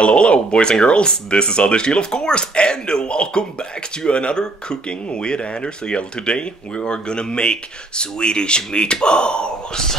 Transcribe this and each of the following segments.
Hello, boys and girls, this is AnderZEL, of course, and welcome back to another Cooking with AnderZEL. Today we are gonna make Swedish meatballs.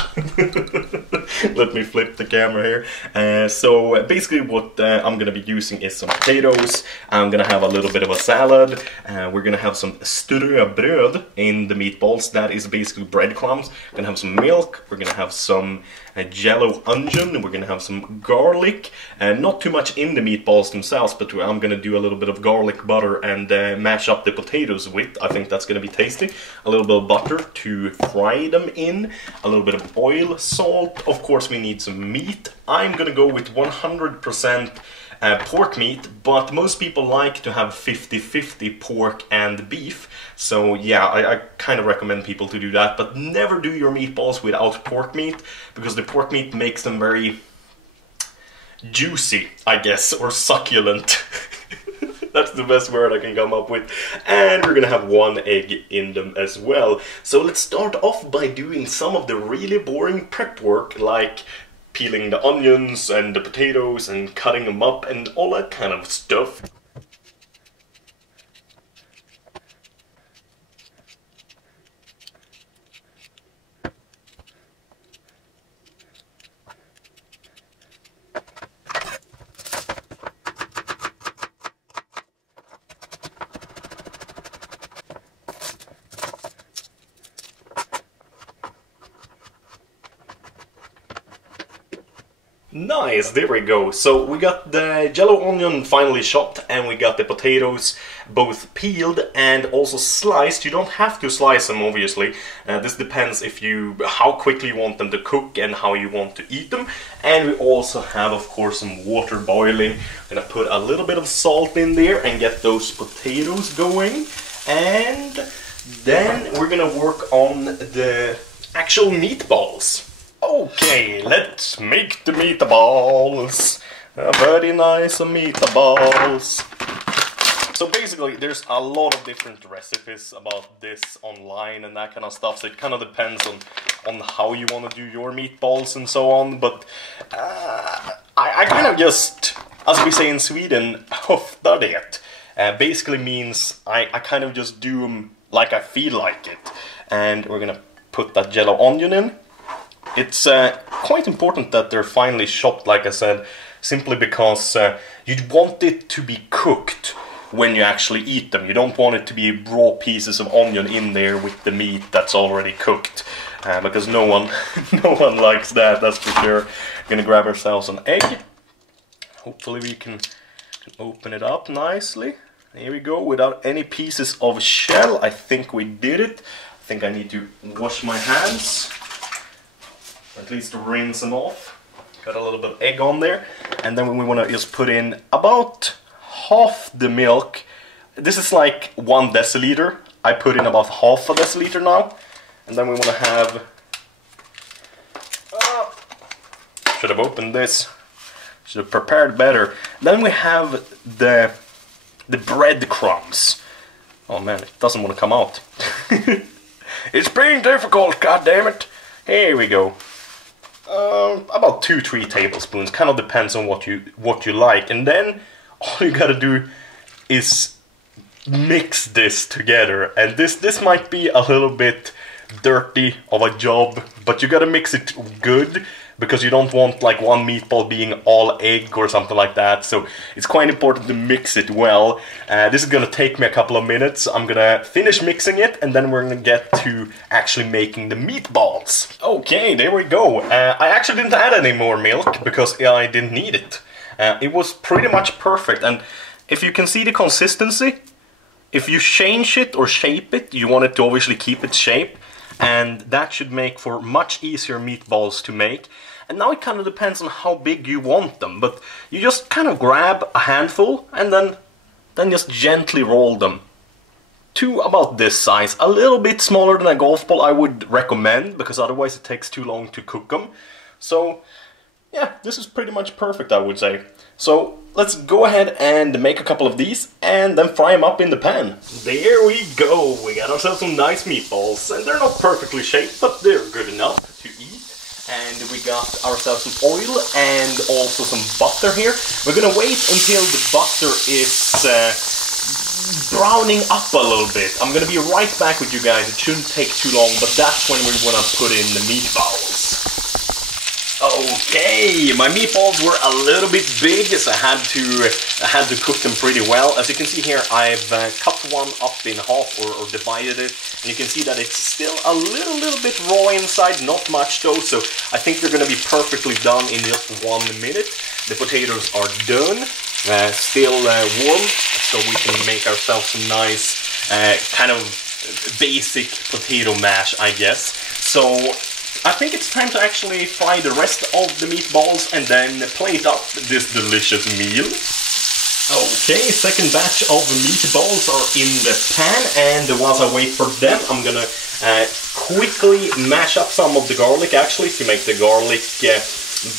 Let me flip the camera here. So basically what I'm gonna be using is some potatoes. I'm gonna have a little bit of a salad. We're gonna have some ströbröd in the meatballs. That is basically breadcrumbs. We're gonna have some milk. We're gonna have some yellow onion. We're gonna have some garlic. Not too much in the meatballs themselves, but I'm gonna do a little bit of garlic butter and mash up the potatoes with. I think that's gonna be tasty. A little bit of butter to fry them in. A little bit of oil, salt. Of course we need some meat. I'm gonna go with 100% pork meat, but most people like to have 50-50 pork and beef. So yeah, I kind of recommend people to do that, but never do your meatballs without pork meat, because the pork meat makes them very juicy, I guess, or succulent. That's the best word I can come up with. And we're gonna have one egg in them as well. So let's start off by doing some of the really boring prep work, like peeling the onions and the potatoes and cutting them up and all that kind of stuff. Nice, there we go. So we got the yellow onion finally chopped, and we got the potatoes both peeled and also sliced. You don't have to slice them, obviously. This depends how quickly you want them to cook and how you want to eat them. And we also have, of course, some water boiling. I'm gonna put a little bit of salt in there and get those potatoes going. And then we're gonna work on the actual meatballs. Okay, let's make the meatballs. Very nice meatballs. So basically, there's a lot of different recipes about this online and that kind of stuff. So it kind of depends on how you want to do your meatballs and so on. But I kind of just, as we say in Sweden, höftar det. Basically means I kind of just do them like I feel like it. And we're gonna put that yellow onion in. It's quite important that they're finely chopped, like I said, simply because you want it to be cooked when you actually eat them. You don't want it to be raw pieces of onion in there with the meat that's already cooked, because no one likes that, that's for sure. We're gonna grab ourselves an egg. Hopefully we can open it up nicely. There we go, without any pieces of shell. I think we did it. I think I need to wash my hands. At least rinse them off. Got a little bit of egg on there. And then we want to just put in about half the milk. This is like 1 deciliter. I put in about half a deciliter now. And then we want to have... should have opened this. Should have prepared better. Then we have the breadcrumbs. Oh man, it doesn't want to come out. It's being difficult, goddammit. Here we go. About 2-3 tablespoons, kind of depends on what you like, and then all you gotta do is mix this together. And this might be a little bit dirty of a job, but you gotta mix it good, because you don't want like one meatball being all egg or something like that. So it's quite important to mix it well. This is gonna take me a couple of minutes. I'm gonna finish mixing it, and then we're gonna get to actually making the meatballs. Okay, there we go. I actually didn't add any more milk because I didn't need it. It was pretty much perfect, and if you can see the consistency, if you change it or shape it, you want it to obviously keep its shape, and that should make for much easier meatballs to make. And now it kind of depends on how big you want them, but you just kind of grab a handful and then just gently roll them to about this size. A little bit smaller than a golf ball I would recommend, because otherwise it takes too long to cook them. So yeah, this is pretty much perfect, I would say. So let's go ahead and make a couple of these and then fry them up in the pan. There we go, we got ourselves some nice meatballs, and they're not perfectly shaped, but they're good enough to eat. And we got ourselves some oil and also some butter here. We're gonna wait until the butter is browning up a little bit. I'm gonna be right back with you guys. It shouldn't take too long, but that's when we wanna put in the meatballs. Okay, my meatballs were a little bit big, so I had to cook them pretty well. As you can see here, I've cut one up in half or divided it, and you can see that it's still a little bit raw inside, not much though, so I think they're gonna be perfectly done in just 1 minute. The potatoes are done, still warm, so we can make ourselves some nice kind of basic potato mash, I guess. So I think it's time to actually fry the rest of the meatballs and then plate up this delicious meal. Okay, second batch of meatballs are in the pan, and whilst I wait for them, I'm gonna quickly mash up some of the garlic actually to make the garlic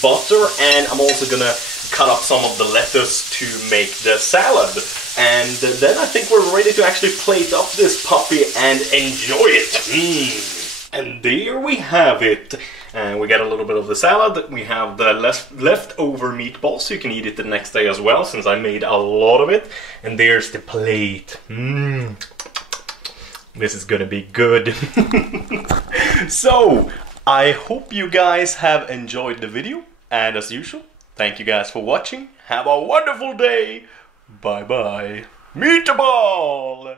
butter, and I'm also gonna cut up some of the lettuce to make the salad. And then I think we're ready to actually plate up this puppy and enjoy it. And there we have it. We got a little bit of the salad. We have the leftover meatballs, so you can eat it the next day as well, since I made a lot of it. And there's the plate. This is gonna be good. So, I hope you guys have enjoyed the video. And as usual, thank you guys for watching. Have a wonderful day. Bye bye. Meatball!